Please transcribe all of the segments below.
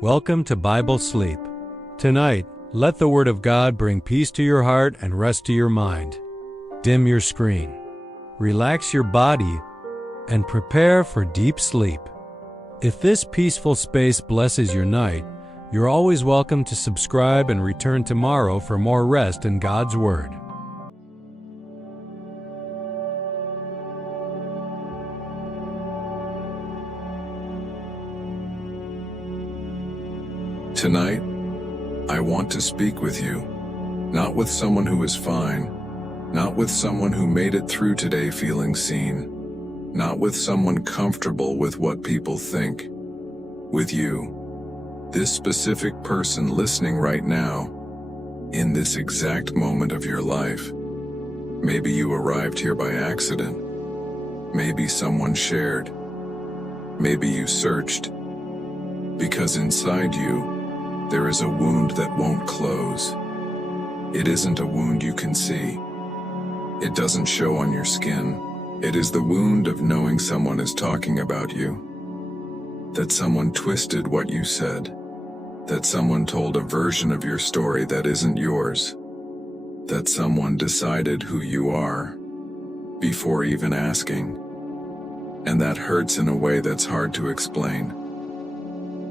Welcome to Bible Sleep. Tonight, let the Word of God bring peace to your heart and rest to your mind. Dim your screen, relax your body, and prepare for deep sleep. If this peaceful space blesses your night, you're always welcome to subscribe and return tomorrow for more rest in God's Word. Tonight, I want to speak with you, not with someone who is fine, not with someone who made it through today feeling seen, not with someone comfortable with what people think. With you, this specific person listening right now, in this exact moment of your life. Maybe you arrived here by accident. Maybe someone shared. Maybe you searched. Because inside you, there is a wound that won't close. It isn't a wound you can see. It doesn't show on your skin. It is the wound of knowing someone is talking about you. That someone twisted what you said. That someone told a version of your story that isn't yours. That someone decided who you are before even asking. And that hurts in a way that's hard to explain.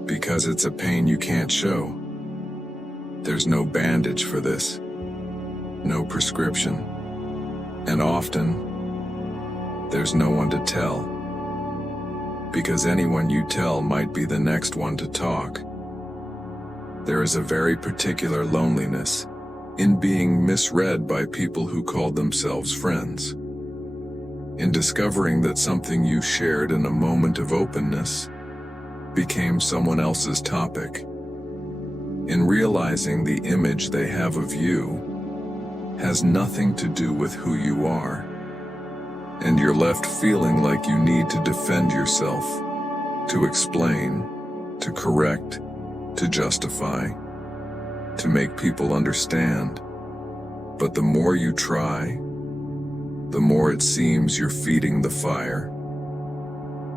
Because it's a pain you can't show. There's no bandage for this, no prescription, and often, there's no one to tell. Because anyone you tell might be the next one to talk. There is a very particular loneliness in being misread by people who called themselves friends. In discovering that something you shared in a moment of openness became someone else's topic. In realizing the image they have of you has nothing to do with who you are, and you're left feeling like you need to defend yourself, to explain, to correct, to justify, to make people understand. But the more you try, the more it seems you're feeding the fire.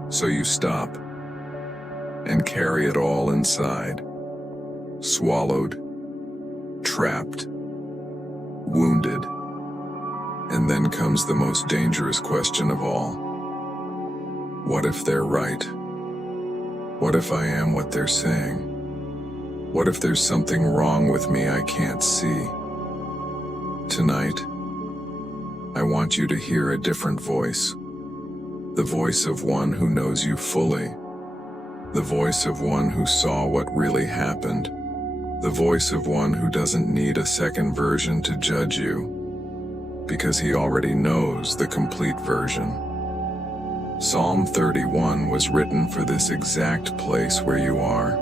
So you stop and carry it all inside, swallowed, trapped, wounded. And then comes the most dangerous question of all. What if they're right? What if I am what they're saying? What if there's something wrong with me I can't see? Tonight, I want you to hear a different voice. The voice of one who knows you fully. The voice of one who saw what really happened. The voice of one who doesn't need a second version to judge you, because he already knows the complete version. Psalm 31 was written for this exact place where you are.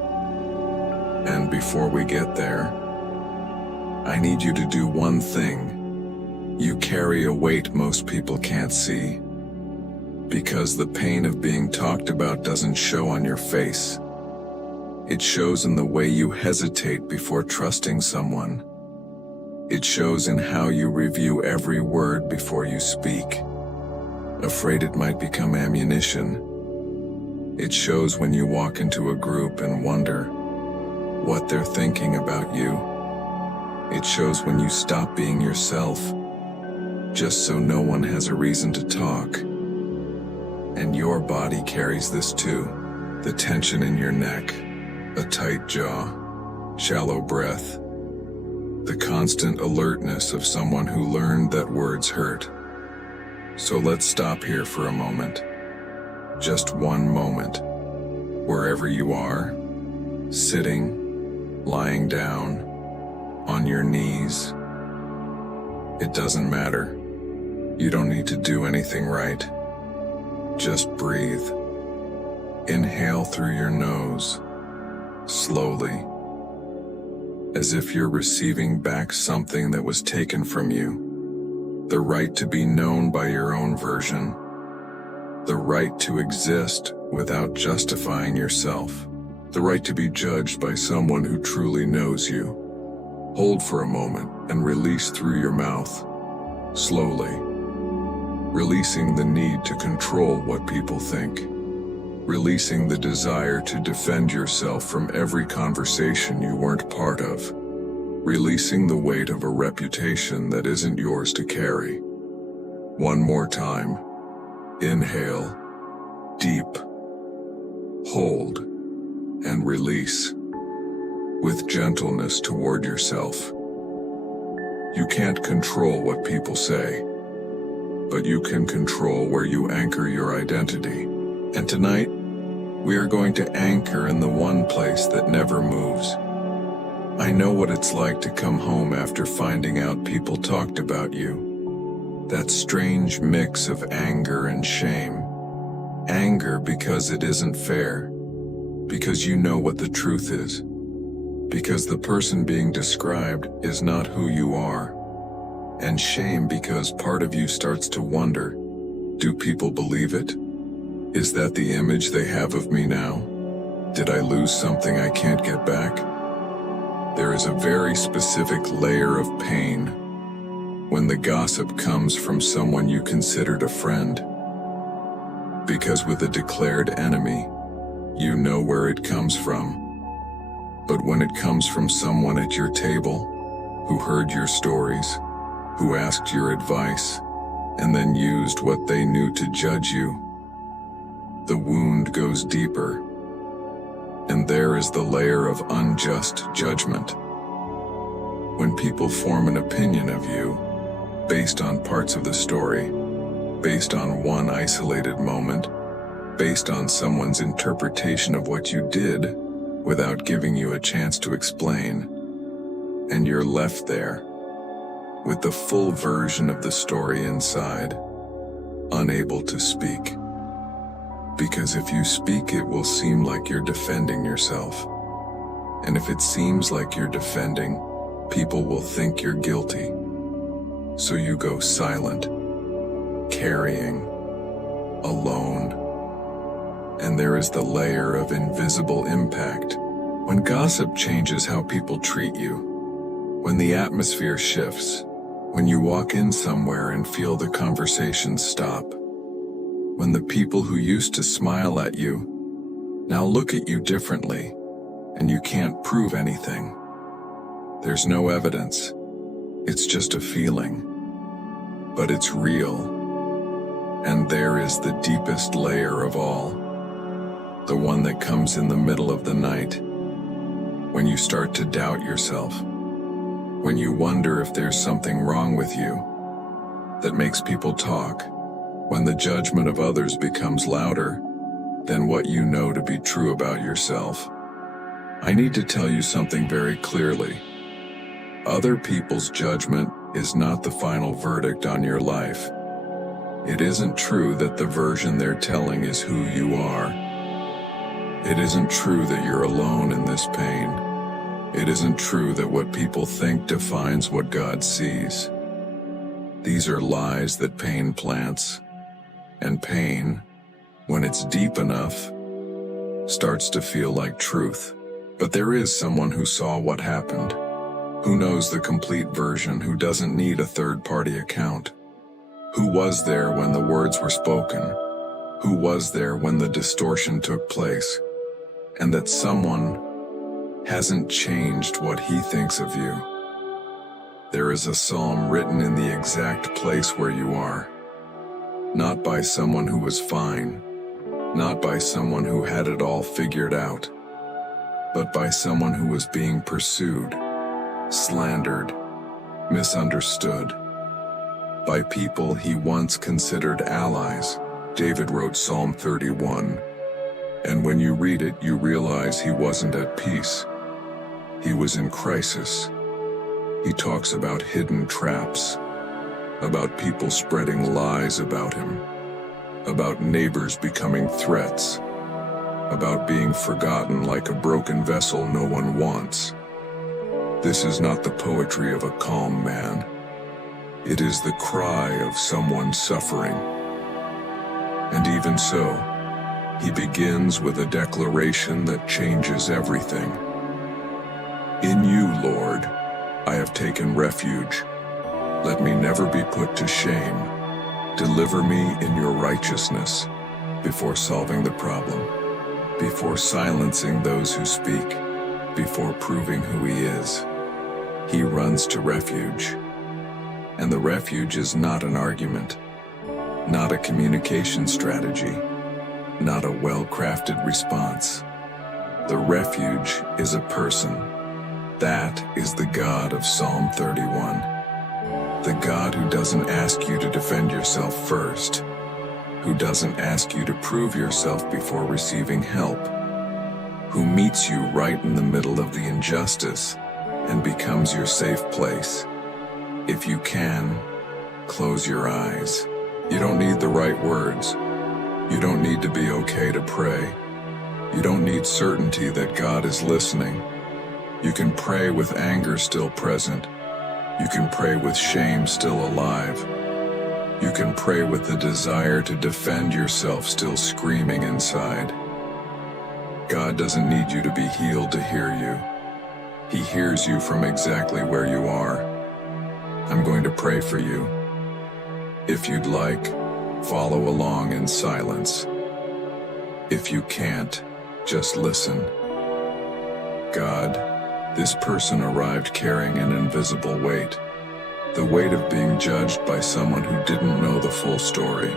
And before we get there, I need you to do one thing. You carry a weight most people can't see. Because the pain of being talked about doesn't show on your face. It shows in the way you hesitate before trusting someone. It shows in how you review every word before you speak, afraid it might become ammunition. It shows when you walk into a group and wonder what they're thinking about you. It shows when you stop being yourself, just so no one has a reason to talk. And your body carries this too. The tension in your neck, a tight jaw, shallow breath. The constant alertness of someone who learned that words hurt. So let's stop here for a moment. Just one moment. Wherever you are, sitting, lying down, on your knees. It doesn't matter. You don't need to do anything right. Just breathe. Inhale through your nose, slowly, as if you're receiving back something that was taken from you. The right to be known by your own version. The right to exist without justifying yourself. The right to be judged by someone who truly knows you. Hold for a moment and release through your mouth, slowly. Releasing the need to control what people think. releasing the desire to defend yourself from every conversation you weren't part of, releasing the weight of a reputation that isn't yours to carry. One more time. Inhale, deep, hold, and release, with gentleness toward yourself. You can't control what people say, but you can control where you anchor your identity. And tonight, we are going to anchor in the one place that never moves. I know what it's like to come home after finding out people talked about you. That strange mix of anger and shame. Anger because it isn't fair, because you know what the truth is, because the person being described is not who you are, and shame because part of you starts to wonder, do people believe it? Is that the image they have of me now? Did I lose something I can't get back? There is a very specific layer of pain when the gossip comes from someone you considered a friend. Because with a declared enemy, you know where it comes from. But when it comes from someone at your table, who heard your stories, who asked your advice, and then used what they knew to judge you, the wound goes deeper. And there is the layer of unjust judgment. When people form an opinion of you, based on parts of the story, based on one isolated moment, based on someone's interpretation of what you did, without giving you a chance to explain, and you're left there, with the full version of the story inside, unable to speak. Because if you speak, it will seem like you're defending yourself. And if it seems like you're defending, people will think you're guilty. So you go silent, carrying, alone. And there is the layer of invisible impact. When gossip changes how people treat you, when the atmosphere shifts, when you walk in somewhere and feel the conversation stop, when the people who used to smile at you now look at you differently, and you can't prove anything. There's no evidence. It's just a feeling. But it's real. And there is the deepest layer of all. The one that comes in the middle of the night. When you start to doubt yourself. When you wonder if there's something wrong with you that makes people talk. When the judgment of others becomes louder than what you know to be true about yourself. I need to tell you something very clearly. Other people's judgment is not the final verdict on your life. It isn't true that the version they're telling is who you are. It isn't true that you're alone in this pain. It isn't true that what people think defines what God sees. These are lies that pain plants. And pain, when it's deep enough, starts to feel like truth. But there is someone who saw what happened, who knows the complete version, who doesn't need a third-party account, who was there when the words were spoken, who was there when the distortion took place, and that someone hasn't changed what he thinks of you. There is a psalm written in the exact place where you are. Not by someone who was fine, not by someone who had it all figured out, but by someone who was being pursued, slandered, misunderstood, by people he once considered allies. David wrote Psalm 31, and when you read it, you realize he wasn't at peace. He was in crisis. He talks about hidden traps, about people spreading lies about him, about neighbors becoming threats, about being forgotten like a broken vessel no one wants. This is not the poetry of a calm man. It is the cry of someone suffering. And even so, he begins with a declaration that changes everything. In you, Lord, I have taken refuge. Let me never be put to shame. Deliver me in your righteousness. before solving the problem, before silencing those who speak, before proving who he is. He runs to refuge. And the refuge is not an argument, not a communication strategy, not a well-crafted response. The refuge is a person. That is the God of Psalm 31. The God who doesn't ask you to defend yourself first, who doesn't ask you to prove yourself before receiving help, who meets you right in the middle of the injustice and becomes your safe place. If you can, close your eyes. You don't need the right words. You don't need to be okay to pray. You don't need certainty that God is listening. You can pray with anger still present. You can pray with shame still alive. You can pray with the desire to defend yourself still screaming inside. God doesn't need you to be healed to hear you. He hears you from exactly where you are. I'm going to pray for you. If you'd like, follow along in silence. If you can't, just listen. God, this person arrived carrying an invisible weight, the weight of being judged by someone who didn't know the full story,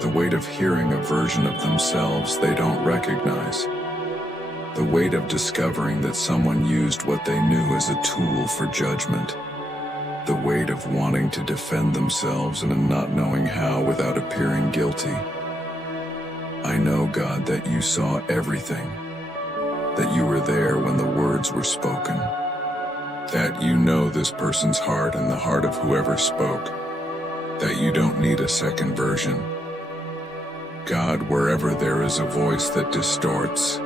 the weight of hearing a version of themselves they don't recognize, the weight of discovering that someone used what they knew as a tool for judgment, the weight of wanting to defend themselves and not knowing how without appearing guilty. I know, God, that you saw everything, that you were there when the words were spoken, that you know this person's heart and the heart of whoever spoke, that you don't need a second version. God, wherever there is a voice that distorts,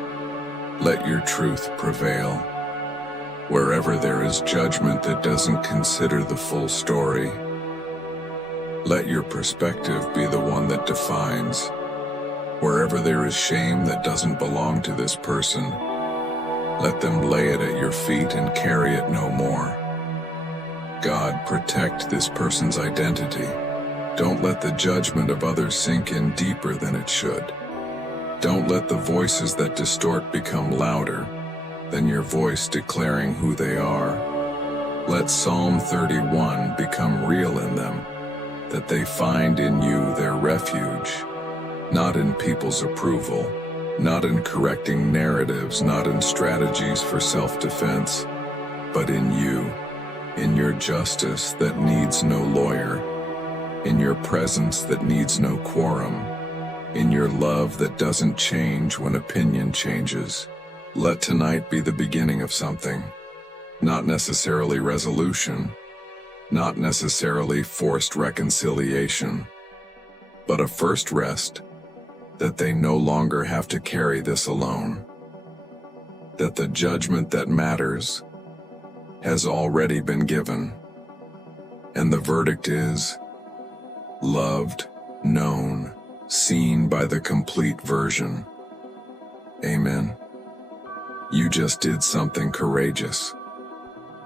let your truth prevail. Wherever there is judgment that doesn't consider the full story, let your perspective be the one that defines. Wherever there is shame that doesn't belong to this person, let them lay it at your feet and carry it no more. God, protect this person's identity. Don't let the judgment of others sink in deeper than it should. Don't let the voices that distort become louder than your voice declaring who they are. Let Psalm 31 become real in them, that they find in you their refuge, not in people's approval, not in correcting narratives, not in strategies for self-defense, but in you, in your justice that needs no lawyer, in your presence that needs no quorum, in your love that doesn't change when opinion changes. Let tonight be the beginning of something, not necessarily resolution, not necessarily forced reconciliation, but a first rest, that they no longer have to carry this alone, that the judgment that matters has already been given, and the verdict is loved, known, seen by the complete version. Amen. You just did something courageous.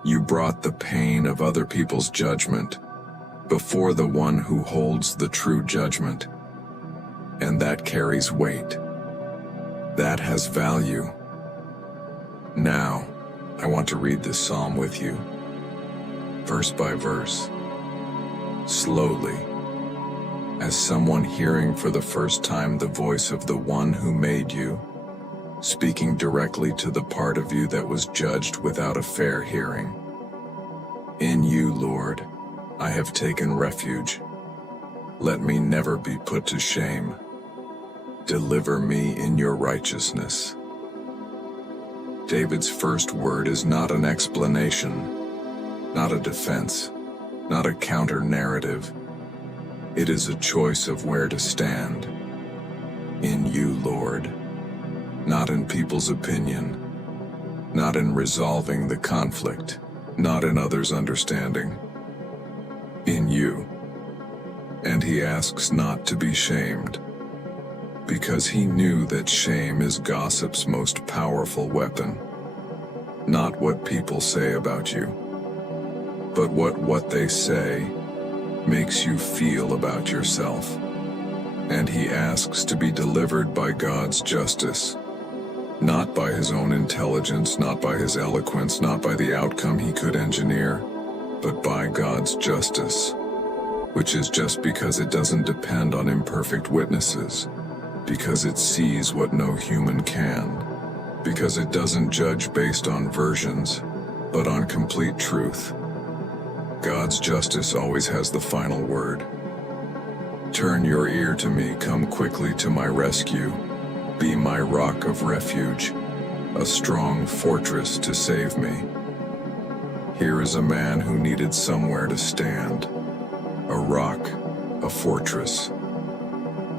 You brought the pain of other people's judgment before the one who holds the true judgment. And that carries weight. That has value. Now, I want to read this psalm with you, verse by verse, slowly, as someone hearing for the first time the voice of the one who made you, speaking directly to the part of you that was judged without a fair hearing. In you, Lord, I have taken refuge. Let me never be put to shame. Deliver me in your righteousness. David's first word is not an explanation, not a defense, not a counter-narrative. It is a choice of where to stand. In you, Lord. Not in people's opinion, not in resolving the conflict, not in others' understanding. In you. And he asks not to be shamed, because he knew that shame is gossip's most powerful weapon. Not what people say about you, but what they say makes you feel about yourself. and he asks to be delivered by God's justice. Not by his own intelligence, not by his eloquence, not by the outcome he could engineer, but by God's justice, which is just because it doesn't depend on imperfect witnesses, because it sees what no human can, because it doesn't judge based on versions, but on complete truth. God's justice always has the final word. Turn your ear to me, come quickly to my rescue. Be my rock of refuge, a strong fortress to save me. Here is a man who needed somewhere to stand, a rock, a fortress.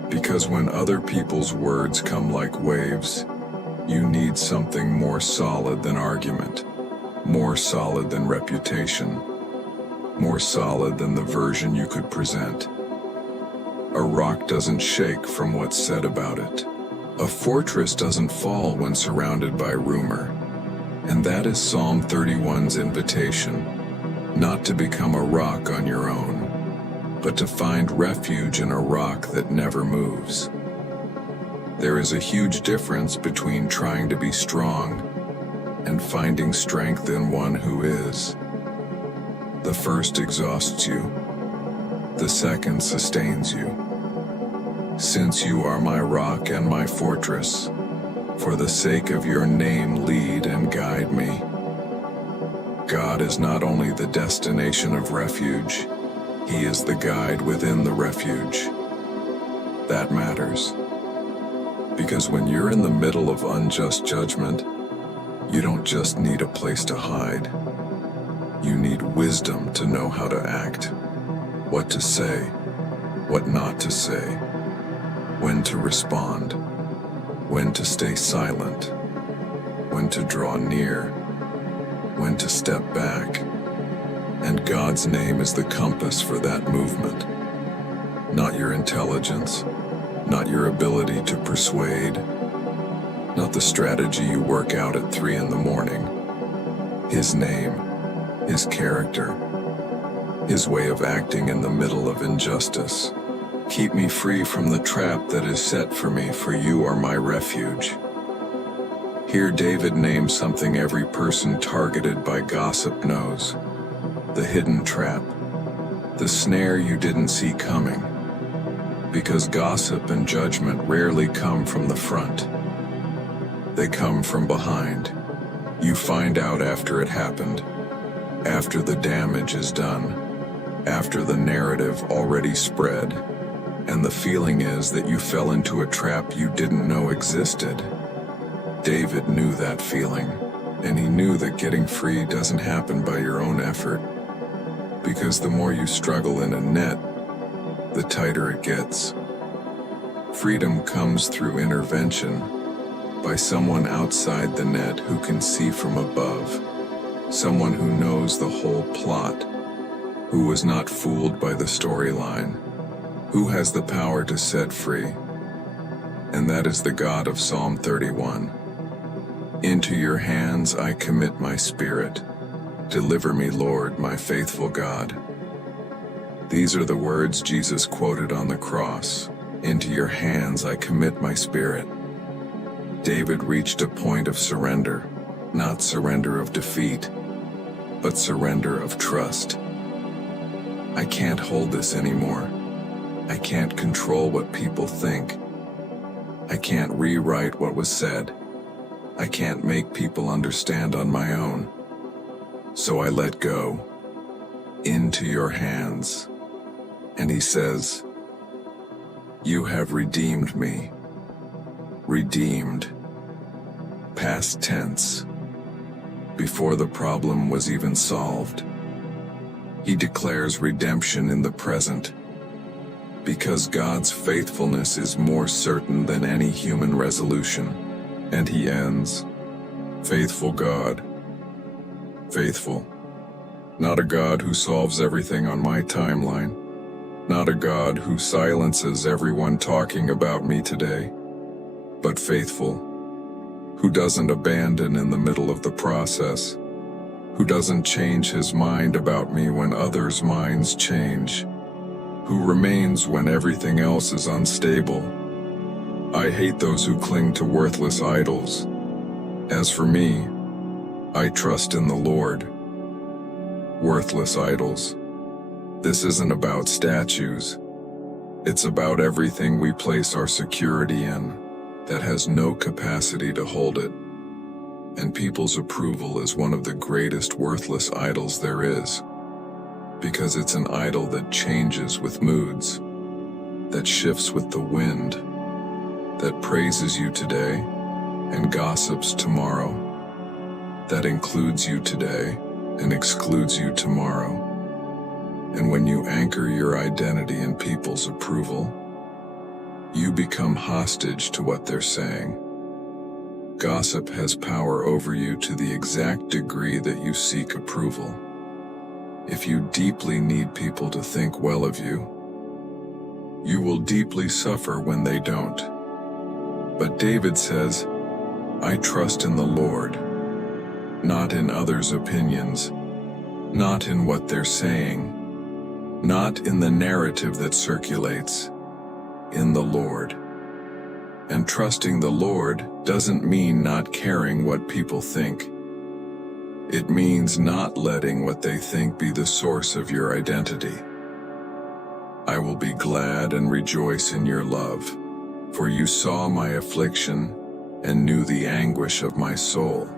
Because when other people's words come like waves, you need something more solid than argument, more solid than reputation, more solid than the version you could present. A rock doesn't shake from what's said about it. A fortress doesn't fall when surrounded by rumor. And that is Psalm 31's invitation, not to become a rock on your own, but to find refuge in a rock that never moves. There is a huge difference between trying to be strong and finding strength in one who is. The first exhausts you, the second sustains you. Since you are my rock and my fortress, for the sake of your name lead and guide me. God is not only the destination of refuge, he is the guide within the refuge. That matters. Because when you're in the middle of unjust judgment, you don't just need a place to hide. You need wisdom to know how to act, what to say, what not to say, when to respond, when to stay silent, when to draw near, when to step back. And God's name is the compass for that movement. Not your intelligence, not your ability to persuade, not the strategy you work out at 3 in the morning. His name, his character, his way of acting in the middle of injustice. Keep me free from the trap that is set for me, for you are my refuge. Here David names something every person targeted by gossip knows. The hidden trap. The snare you didn't see coming. Because gossip and judgment rarely come from the front. They come from behind. You find out after it happened. After the damage is done. After the narrative already spread. And the feeling is that you fell into a trap you didn't know existed. David knew that feeling, and he knew that getting free doesn't happen by your own effort. Because the more you struggle in a net, the tighter it gets. Freedom comes through intervention, by someone outside the net who can see from above, someone who knows the whole plot, who was not fooled by the storyline, who has the power to set free. And that is the God of Psalm 31. Into your hands I commit my spirit. Deliver me, Lord, my faithful God. These are the words Jesus quoted on the cross. Into your hands I commit my spirit. David reached a point of surrender, not surrender of defeat, but surrender of trust. I can't hold this anymore. I can't control what people think. I can't rewrite what was said. I can't make people understand on my own. So I let go. Into your hands. And he says, you have redeemed me. Redeemed. Past tense. Before the problem was even solved. He declares redemption in the present. Because God's faithfulness is more certain than any human resolution. And he ends, faithful God. Faithful. Not a God who solves everything on my timeline. Not a God who silences everyone talking about me today. But faithful. Who doesn't abandon in the middle of the process. Who doesn't change his mind about me when others' minds change. who remains when everything else is unstable. I hate those who cling to worthless idols. As for me, I trust in the Lord. Worthless idols. This isn't about statues. It's about everything we place our security in that has no capacity to hold it. And people's approval is one of the greatest worthless idols there is, because it's an idol that changes with moods, that shifts with the wind, that praises you today and gossips tomorrow, that includes you today and excludes you tomorrow. And when you anchor your identity in people's approval, you become hostage to what they're saying. Gossip has power over you to the exact degree that you seek approval. If you deeply need people to think well of you, you will deeply suffer when they don't. But David says, I trust in the Lord, not in others' opinions, not in what they're saying, not in the narrative that circulates, in the Lord. And trusting the Lord doesn't mean not caring what people think. It means not letting what they think be the source of your identity. I will be glad and rejoice in your love, for you saw my affliction and knew the anguish of my soul.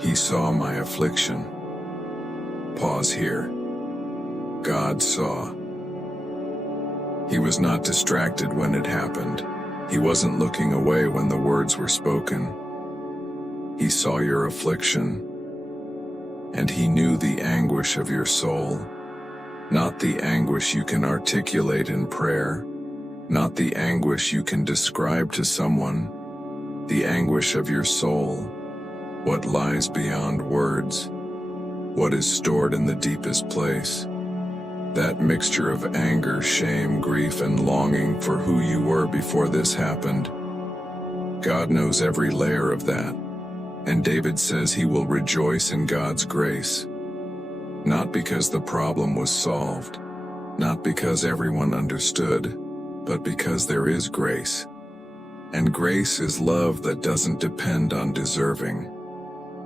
He saw my affliction. Pause here. God saw. He was not distracted when it happened. He wasn't looking away when the words were spoken. He saw your affliction, and he knew the anguish of your soul, not the anguish you can articulate in prayer, not the anguish you can describe to someone, the anguish of your soul, what lies beyond words, what is stored in the deepest place. That mixture of anger, shame, grief, and longing for who you were before this happened. God knows every layer of that, and David says he will rejoice in God's grace. Not because the problem was solved, not because everyone understood, but because there is grace. And grace is love that doesn't depend on deserving,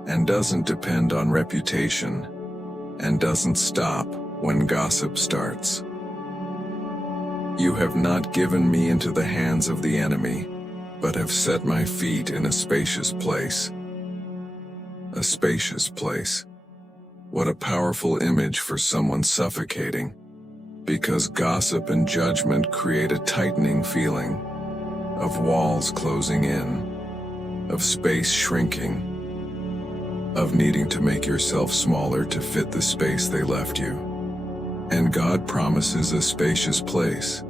and doesn't depend on reputation, and doesn't stop when gossip starts. You have not given me into the hands of the enemy, but have set my feet in a spacious place. A spacious place. What a powerful image for someone suffocating, because gossip and judgment create a tightening feeling of walls closing in, of space shrinking, of needing to make yourself smaller to fit the space they left you. And God promises a spacious place,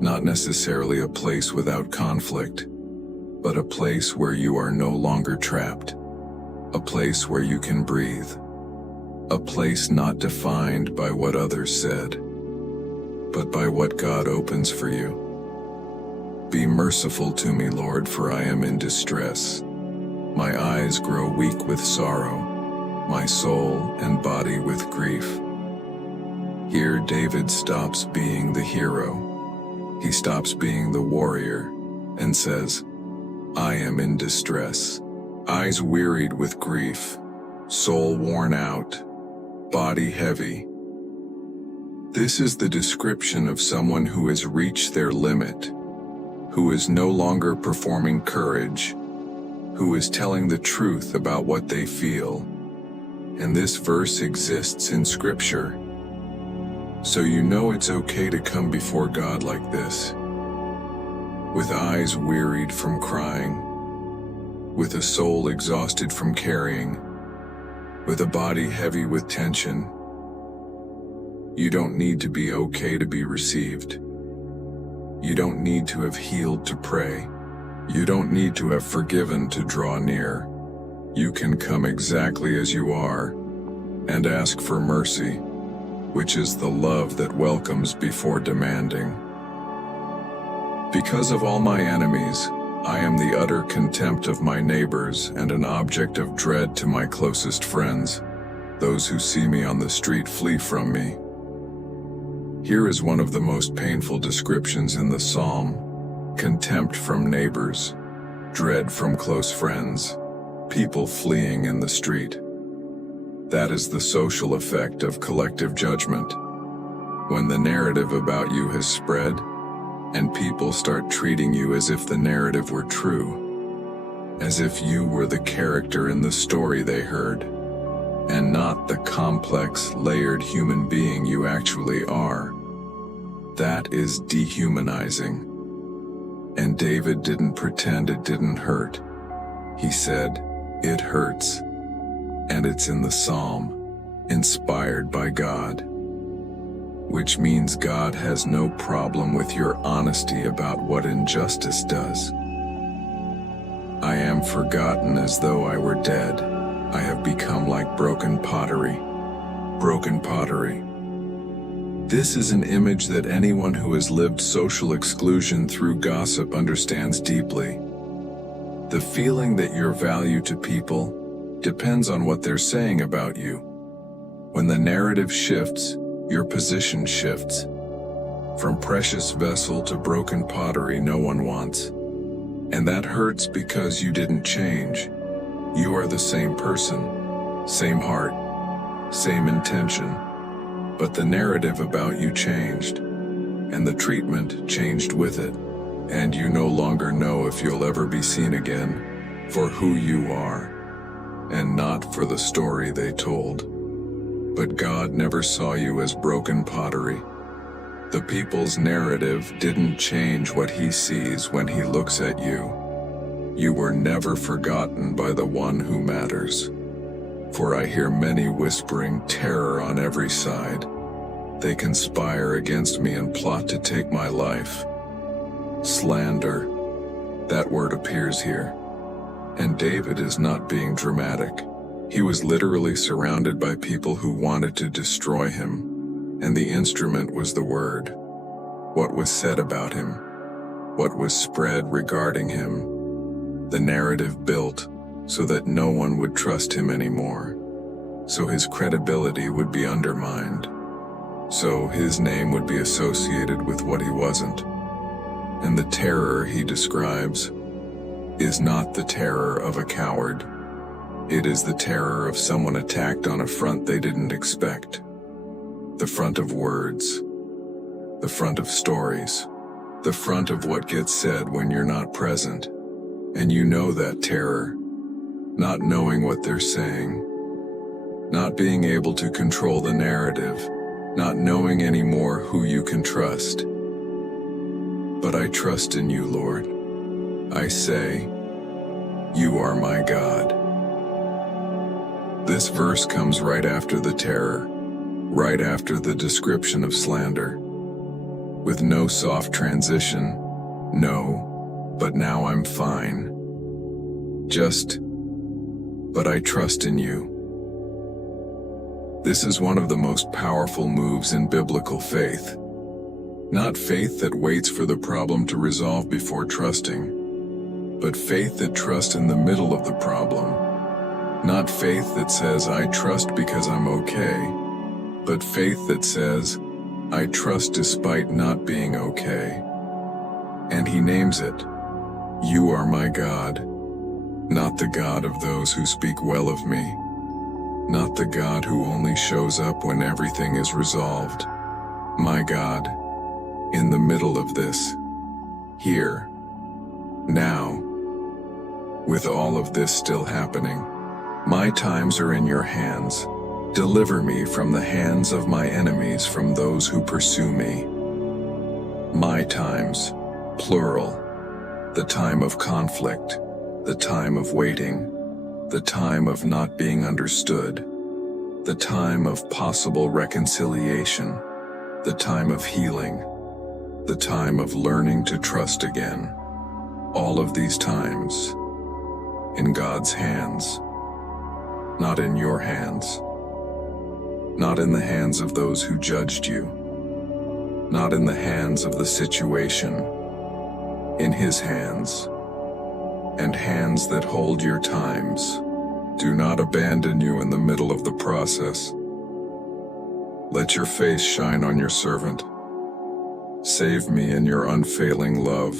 not necessarily a place without conflict, but a place where you are no longer trapped, a place where you can breathe, a place not defined by what others said, but by what God opens for you. Be merciful to me, Lord, for I am in distress. My eyes grow weak with sorrow, my soul and body with grief. Here David stops being the hero. He stops being the warrior and says, I am in distress. Eyes wearied with grief, soul worn out, body heavy. This is the description of someone who has reached their limit, who is no longer performing courage, who is telling the truth about what they feel. And this verse exists in Scripture. So you know it's okay to come before God like this, with eyes wearied from crying, with a soul exhausted from carrying, with a body heavy with tension. You don't need to be okay to be received. You don't need to have healed to pray. You don't need to have forgiven to draw near. You can come exactly as you are and ask for mercy, which is the love that welcomes before demanding. Because of all my enemies, I am the utter contempt of my neighbors and an object of dread to my closest friends. Those who see me on the street flee from me. Here is one of the most painful descriptions in the psalm: contempt from neighbors, dread from close friends, people fleeing in the street. That is the social effect of collective judgment. When the narrative about you has spread, and people start treating you as if the narrative were true, as if you were the character in the story they heard, and not the complex, layered human being you actually are. That is dehumanizing. And David didn't pretend it didn't hurt. He said, "It hurts." And it's in the psalm, inspired by God. Which means God has no problem with your honesty about what injustice does. I am forgotten as though I were dead. I have become like broken pottery. Broken pottery. This is an image that anyone who has lived social exclusion through gossip understands deeply. The feeling that your value to people depends on what they're saying about you. When the narrative shifts, your position shifts. From precious vessel to broken pottery no one wants. And that hurts because you didn't change. You are the same person, same heart, same intention. But the narrative about you changed, and the treatment changed with it. And you no longer know if you'll ever be seen again for who you are, and not for the story they told. But God never saw you as broken pottery. The people's narrative didn't change what he sees when he looks at you. You were never forgotten by the one who matters. For I hear many whispering terror on every side. They conspire against me and plot to take my life. Slander. That word appears here. And David is not being dramatic. He was literally surrounded by people who wanted to destroy him, and the instrument was the word. What was said about him, what was spread regarding him, the narrative built so that no one would trust him anymore, so his credibility would be undermined, so his name would be associated with what he wasn't. And the terror he describes is not the terror of a coward. It is the terror of someone attacked on a front they didn't expect. The front of words, the front of stories, the front of what gets said when you're not present. And you know that terror, not knowing what they're saying, not being able to control the narrative, not knowing anymore who you can trust. But I trust in you, Lord. I say, you are my God. This verse comes right after the terror, right after the description of slander, with no soft transition, no, but now I'm fine. Just, but I trust in you. This is one of the most powerful moves in biblical faith. Not faith that waits for the problem to resolve before trusting, but faith that trusts in the middle of the problem. Not faith that says, I trust because I'm okay, but faith that says, I trust despite not being okay. And he names it, you are my God, not the God of those who speak well of me, not the God who only shows up when everything is resolved. My God, in the middle of this, here, now, with all of this still happening, my times are in your hands. Deliver me from the hands of my enemies, from those who pursue me. My times, plural, the time of conflict, the time of waiting, the time of not being understood, the time of possible reconciliation, the time of healing, the time of learning to trust again. All of these times, in God's hands, not in your hands, not in the hands of those who judged you, not in the hands of the situation, in His hands, and hands that hold your times. Do not abandon you in the middle of the process. Let your face shine on your servant. Save me in your unfailing love.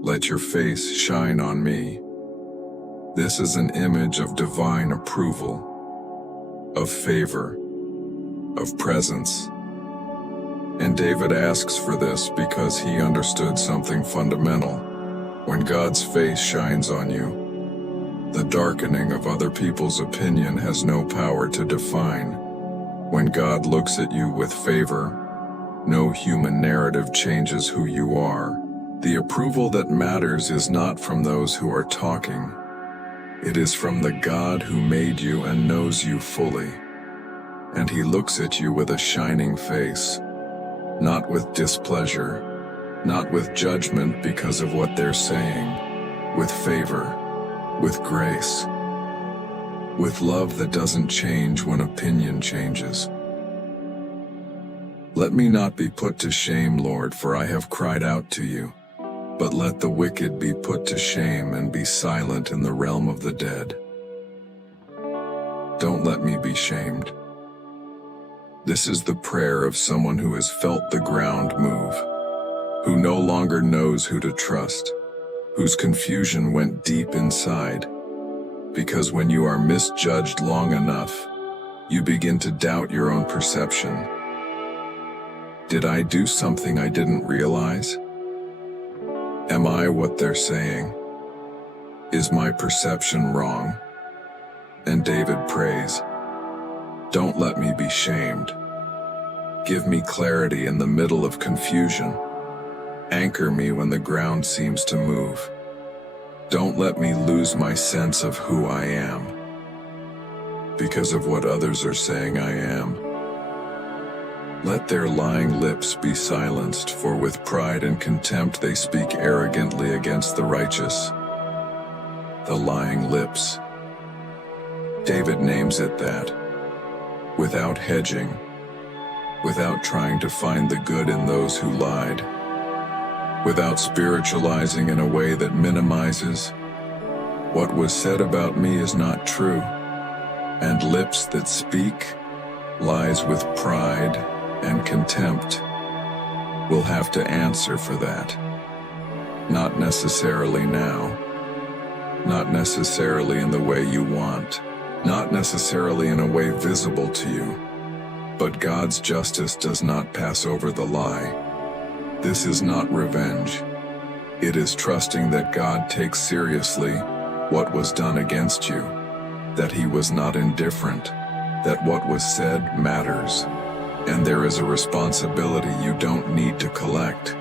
Let your face shine on me. This is an image of divine approval, of favor, of presence. And David asks for this because he understood something fundamental. When God's face shines on you, the darkening of other people's opinion has no power to define. When God looks at you with favor, no human narrative changes who you are. The approval that matters is not from those who are talking. It is from the God who made you and knows you fully. And he looks at you with a shining face. Not with displeasure, not with judgment because of what they're saying, with favor, with grace, with love that doesn't change when opinion changes. Let me not be put to shame, Lord, for I have cried out to you, but let the wicked be put to shame and be silent in the realm of the dead. Don't let me be shamed. This is the prayer of someone who has felt the ground move, who no longer knows who to trust, whose confusion went deep inside. Because when you are misjudged long enough, you begin to doubt your own perception. Did I do something I didn't realize? Am I what they're saying? Is my perception wrong? And David prays, don't let me be shamed. Give me clarity in the middle of confusion. Anchor me when the ground seems to move. Don't let me lose my sense of who I am because of what others are saying I am. Let their lying lips be silenced, for with pride and contempt they speak arrogantly against the righteous. The lying lips. David names it that. Without hedging, without trying to find the good in those who lied, without spiritualizing in a way that minimizes. What was said about me is not true, and lips that speak lies with pride and contempt will have to answer for that. Not necessarily now, not necessarily in the way you want, not necessarily in a way visible to you, but God's justice does not pass over the lie. This is not revenge. It is trusting that God takes seriously what was done against you, that he was not indifferent, that what was said matters, and there is a responsibility you don't need to collect,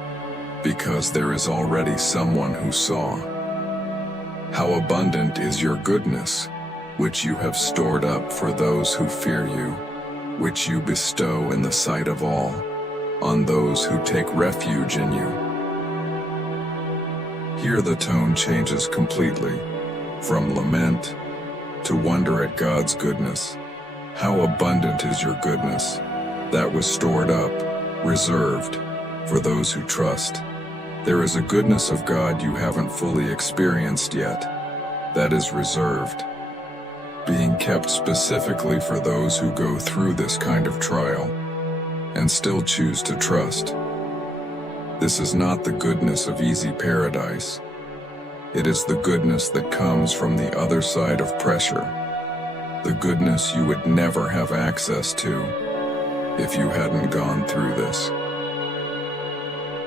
because there is already someone who saw. How abundant is your goodness, which you have stored up for those who fear you, which you bestow in the sight of all, on those who take refuge in you. Here the tone changes completely, from lament to wonder at God's goodness. How abundant is your goodness, that was stored up, reserved, for those who trust. There is a goodness of God you haven't fully experienced yet, that is reserved, being kept specifically for those who go through this kind of trial and still choose to trust. This is not the goodness of easy paradise. It is the goodness that comes from the other side of pressure, the goodness you would never have access to if you hadn't gone through this.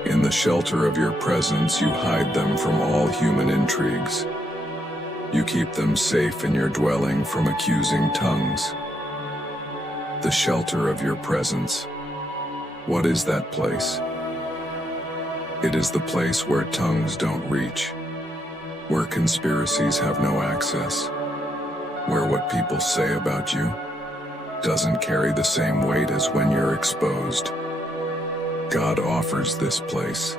In the shelter of your presence, you hide them from all human intrigues. You keep them safe in your dwelling from accusing tongues. The shelter of your presence. What is that place? It is the place where tongues don't reach, where conspiracies have no access, where what people say about you doesn't carry the same weight as when you're exposed. God offers this place,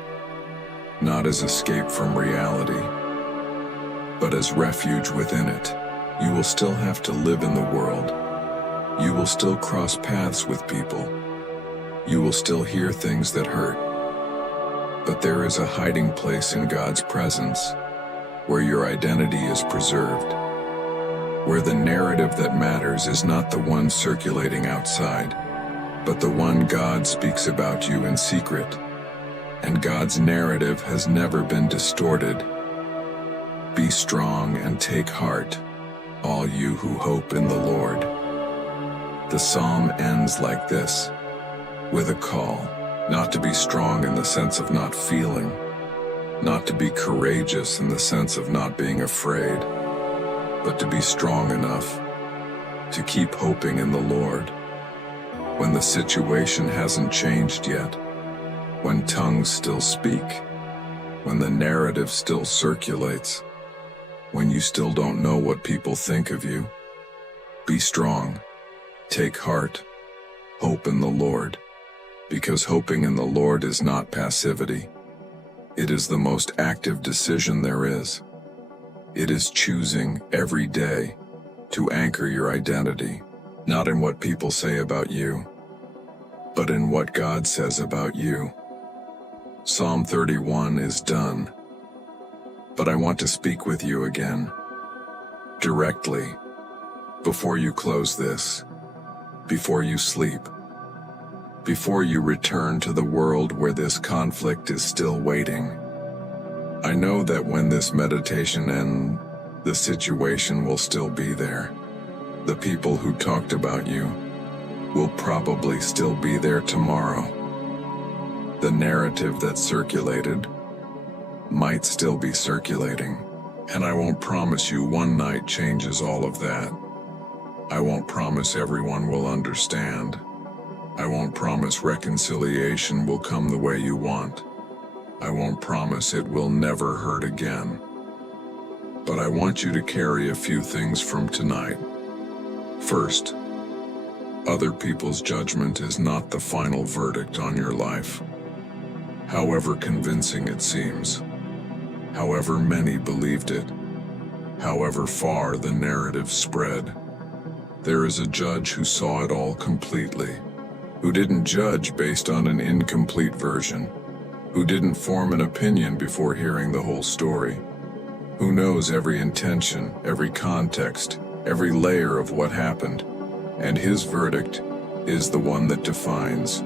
not as escape from reality, but as refuge within it. You will still have to live in the world. You will still cross paths with people. You will still hear things that hurt. But there is a hiding place in God's presence, where your identity is preserved, where the narrative that matters is not the one circulating outside, but the one God speaks about you in secret, and God's narrative has never been distorted. Be strong and take heart, all you who hope in the Lord. The psalm ends like this, with a call, not to be strong in the sense of not feeling, not to be courageous in the sense of not being afraid, but to be strong enough to keep hoping in the Lord. When the situation hasn't changed yet, when tongues still speak, when the narrative still circulates, when you still don't know what people think of you, be strong, take heart, hope in the Lord, because hoping in the Lord is not passivity. It is the most active decision there is. It is choosing every day to anchor your identity, not in what people say about you, but in what God says about you. Psalm 31 is done, but I want to speak with you again, directly, before you close this, before you sleep, before you return to the world where this conflict is still waiting. I know that when this meditation ends, the situation will still be there. The people who talked about you will probably still be there tomorrow. The narrative that circulated might still be circulating, and I won't promise you one night changes all of that. I won't promise everyone will understand. I won't promise reconciliation will come the way you want. I won't promise it will never hurt again. But I want you to carry a few things from tonight. First, other people's judgment is not the final verdict on your life. However convincing it seems, however many believed it, however far the narrative spread, there is a judge who saw it all completely, who didn't judge based on an incomplete version, who didn't form an opinion before hearing the whole story, who knows every intention, every context, every layer of what happened, and his verdict is the one that defines,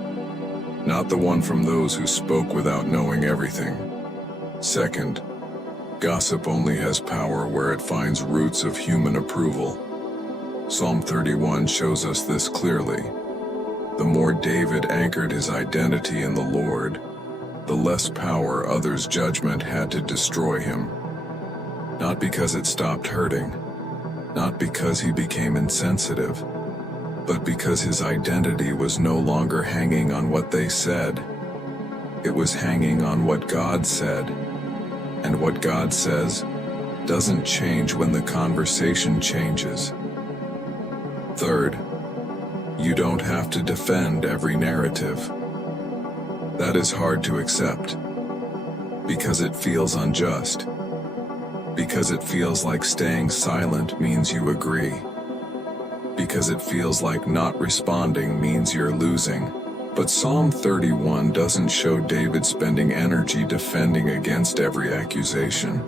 not the one from those who spoke without knowing everything. Second, gossip only has power where it finds roots of human approval. Psalm 31 shows us this clearly. The more David anchored his identity in the Lord, the less power others' judgment had to destroy him. Not because it stopped hurting, not because he became insensitive, but because his identity was no longer hanging on what they said. It was hanging on what God said. And what God says doesn't change when the conversation changes. Third, you don't have to defend every narrative. That is hard to accept, because it feels unjust, because it feels like staying silent means you agree, because it feels like not responding means you're losing. But Psalm 31 doesn't show David spending energy defending against every accusation.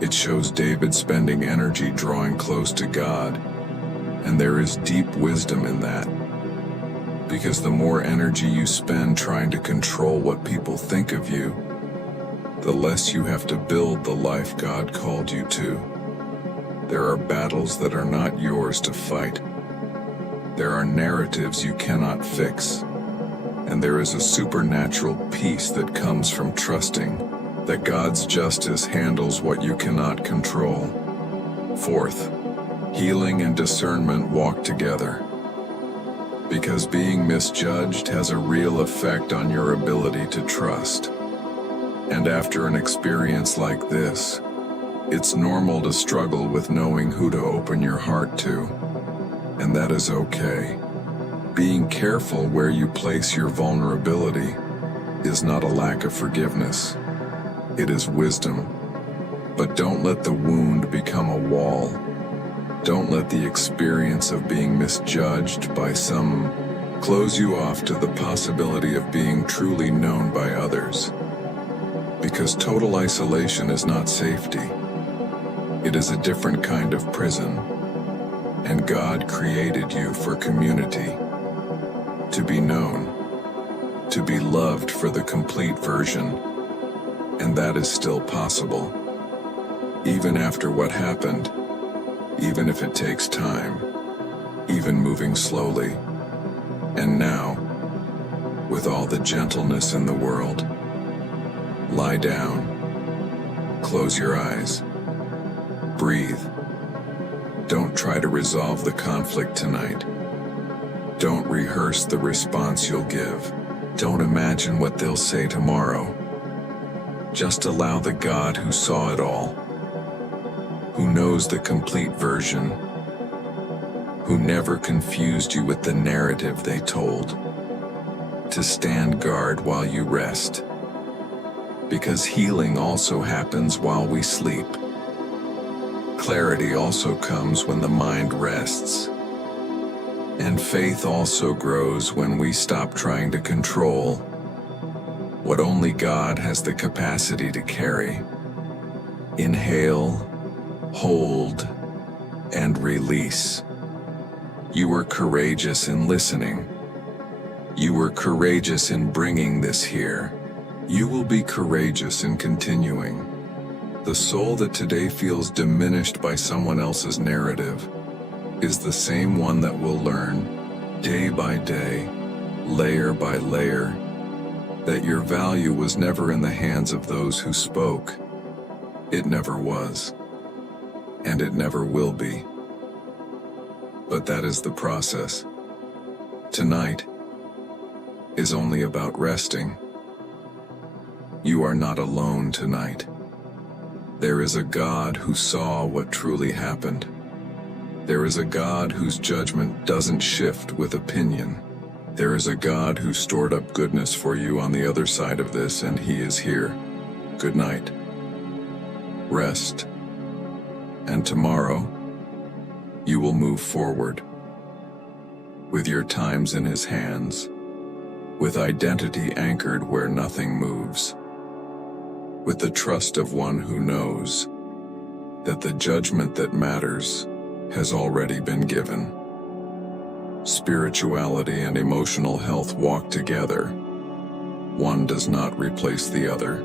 It shows David spending energy drawing close to God, and there is deep wisdom in that. Because the more energy you spend trying to control what people think of you, the less you have to build the life God called you to. There are battles that are not yours to fight. There are narratives you cannot fix. And there is a supernatural peace that comes from trusting that God's justice handles what you cannot control. Fourth, healing and discernment walk together. Because being misjudged has a real effect on your ability to trust. And after an experience like this, it's normal to struggle with knowing who to open your heart to. And that is okay. Being careful where you place your vulnerability is not a lack of forgiveness. It is wisdom. But don't let the wound become a wall. Don't let the experience of being misjudged by some close you off to the possibility of being truly known by others. Because total isolation is not safety. It is a different kind of prison. And God created you for community. to be known, to be loved for the complete version, and that is still possible. Even after what happened, even if it takes time, even moving slowly. And now, with all the gentleness in the world, lie down, close your eyes, breathe. Don't try to resolve the conflict tonight. Don't rehearse the response you'll give. Don't imagine what they'll say tomorrow. Just allow the God who saw it all, who knows the complete version, who never confused you with the narrative they told, to stand guard while you rest. Because healing also happens while we sleep. Clarity also comes when the mind rests. And faith also grows when we stop trying to control what only God has the capacity to carry. Inhale, hold, and release. You were courageous in listening. You were courageous in bringing this here. You will be courageous in continuing. The soul that today feels diminished by someone else's narrative is the same one that will learn, day by day, layer by layer, that your value was never in the hands of those who spoke. It never was, and it never will be. But that is the process. Tonight is only about resting. You are not alone tonight. There is a God who saw what truly happened. There is a God whose judgment doesn't shift with opinion. There is a God who stored up goodness for you on the other side of this, and He is here. Good night. Rest. And tomorrow, you will move forward. With your times in His hands. With identity anchored where nothing moves. With the trust of one who knows that the judgment that matters has already been given. Spirituality and emotional health walk together. One does not replace the other.